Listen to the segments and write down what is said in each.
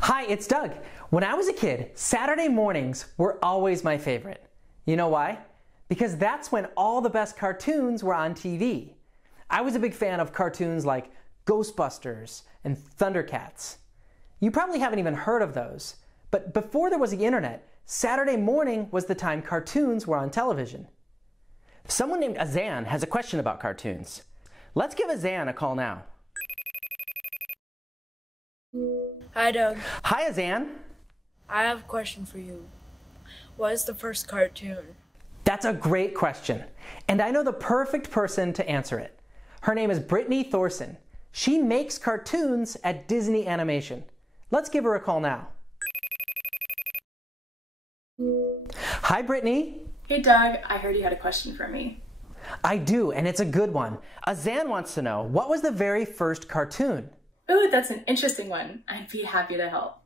Hi, it's Doug. When I was a kid, Saturday mornings were always my favorite. You know why? Because that's when all the best cartoons were on TV. I was a big fan of cartoons like Ghostbusters and Thundercats. You probably haven't even heard of those, but before there was the internet, Saturday morning was the time cartoons were on television. Someone named Azan has a question about cartoons. Let's give Azan a call now. Hi, Doug. Hi, Azan. I have a question for you. What is the first cartoon? That's a great question, and I know the perfect person to answer it. Her name is Brittany Thorson. She makes cartoons at Disney Animation. Let's give her a call now. Hi, Brittany. Hey, Doug. I heard you had a question for me. I do, and it's a good one. Azan wants to know, what was the very first cartoon? Ooh, that's an interesting one. I'd be happy to help.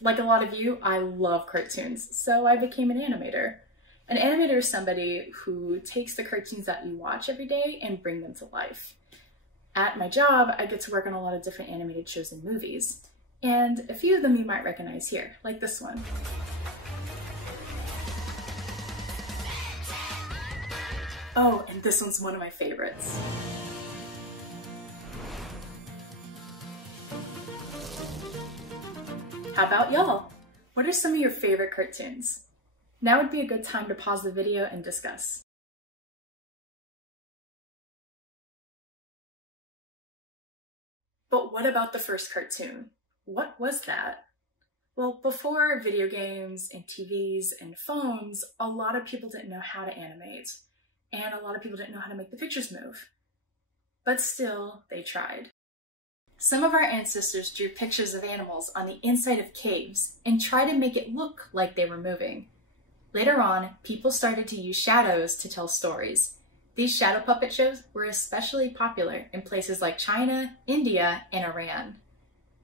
Like a lot of you, I love cartoons, so I became an animator. An animator is somebody who takes the cartoons that you watch every day and bring them to life. At my job, I get to work on a lot of different animated shows and movies, and a few of them you might recognize here, like this one. Oh, and this one's one of my favorites. How about y'all? What are some of your favorite cartoons? Now would be a good time to pause the video and discuss. But what about the first cartoon? What was that? Well, before video games and TVs and phones, a lot of people didn't know how to animate, and a lot of people didn't know how to make the pictures move. But still, they tried. Some of our ancestors drew pictures of animals on the inside of caves and tried to make it look like they were moving. Later on, people started to use shadows to tell stories. These shadow puppet shows were especially popular in places like China, India, and Iran.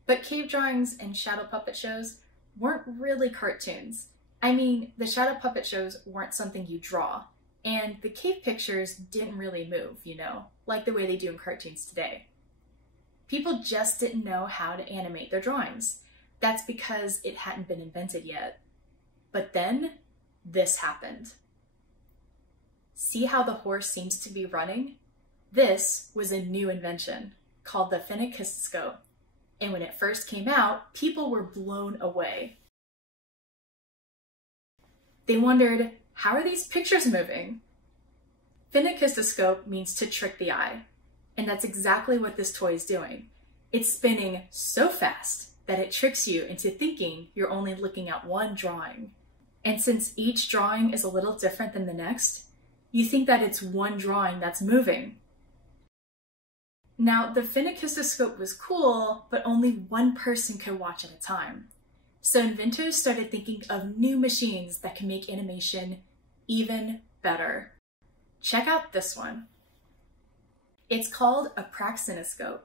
But cave drawings and shadow puppet shows weren't really cartoons. I mean, the shadow puppet shows weren't something you draw, and the cave pictures didn't really move, you know, like the way they do in cartoons today. People just didn't know how to animate their drawings. That's because it hadn't been invented yet. But then, this happened. See how the horse seems to be running? This was a new invention called the phenakistoscope. And when it first came out, people were blown away. They wondered, how are these pictures moving? Phenakistoscope means to trick the eye. And that's exactly what this toy is doing. It's spinning so fast that it tricks you into thinking you're only looking at one drawing. And since each drawing is a little different than the next, you think that it's one drawing that's moving. Now, the phenakistoscope was cool, but only one person could watch at a time. So inventors started thinking of new machines that can make animation even better. Check out this one. It's called a praxinoscope.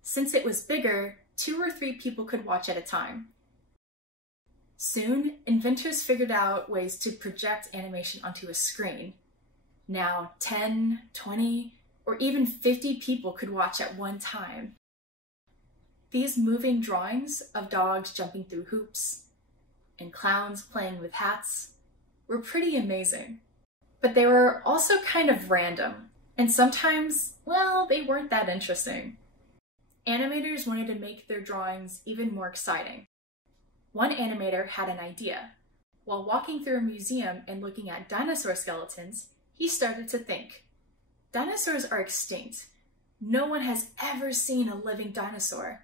Since it was bigger, 2 or 3 people could watch at a time. Soon, inventors figured out ways to project animation onto a screen. Now, 10, 20, or even 50 people could watch at one time. These moving drawings of dogs jumping through hoops and clowns playing with hats were pretty amazing. But they were also kind of random. And sometimes, well, they weren't that interesting. Animators wanted to make their drawings even more exciting. One animator had an idea. While walking through a museum and looking at dinosaur skeletons, he started to think, dinosaurs are extinct. No one has ever seen a living dinosaur.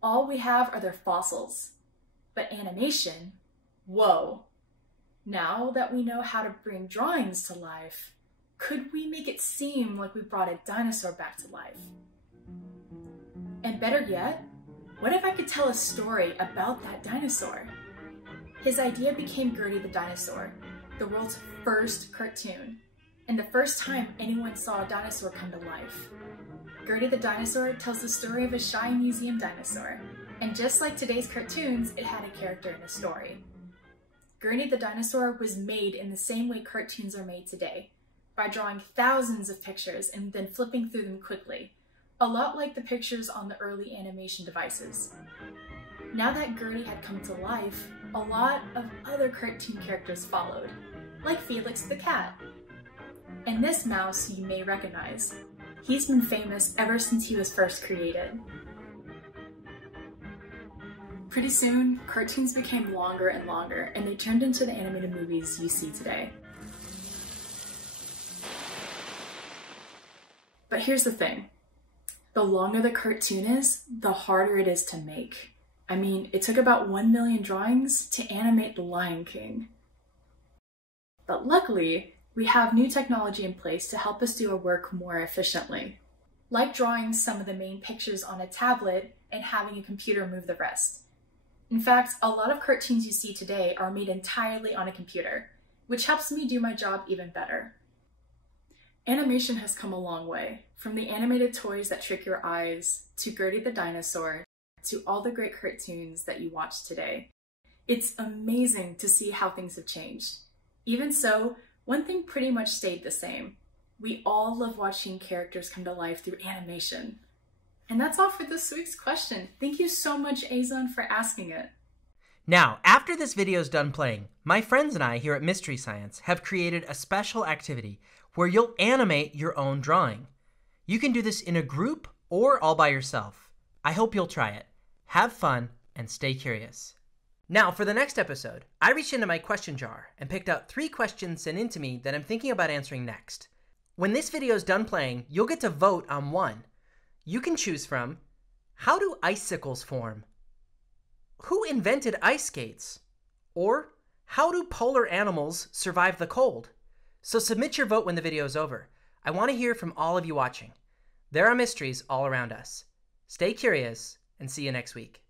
All we have are their fossils. But animation, whoa. Now that we know how to bring drawings to life, could we make it seem like we brought a dinosaur back to life? And better yet, what if I could tell a story about that dinosaur? His idea became Gertie the Dinosaur, the world's first cartoon, and the first time anyone saw a dinosaur come to life. Gertie the Dinosaur tells the story of a shy museum dinosaur, and just like today's cartoons, it had a character and a story. Gertie the Dinosaur was made in the same way cartoons are made today, by drawing thousands of pictures and then flipping through them quickly, a lot like the pictures on the early animation devices. Now that Gertie had come to life, a lot of other cartoon characters followed, like Felix the cat. And this mouse you may recognize. He's been famous ever since he was first created. Pretty soon, cartoons became longer and longer, and they turned into the animated movies you see today. But here's the thing. The longer the cartoon is, the harder it is to make. I mean, it took about 1 million drawings to animate The Lion King. But luckily, we have new technology in place to help us do our work more efficiently, like drawing some of the main pictures on a tablet and having a computer move the rest. In fact, a lot of cartoons you see today are made entirely on a computer, which helps me do my job even better. Animation has come a long way, from the animated toys that trick your eyes, to Gertie the dinosaur, to all the great cartoons that you watch today. It's amazing to see how things have changed. Even so, one thing pretty much stayed the same. We all love watching characters come to life through animation. And that's all for this week's question. Thank you so much, Azon, for asking it. Now, after this video is done playing, my friends and I here at Mystery Science have created a special activity where you'll animate your own drawing. You can do this in a group or all by yourself. I hope you'll try it. Have fun and stay curious. Now, for the next episode, I reached into my question jar and picked out 3 questions sent in to me that I'm thinking about answering next. When this video is done playing, you'll get to vote on one. You can choose from, how do icicles form? Who invented ice skates? Or, how do polar animals survive the cold? So submit your vote when the video is over. I want to hear from all of you watching. There are mysteries all around us. Stay curious and see you next week.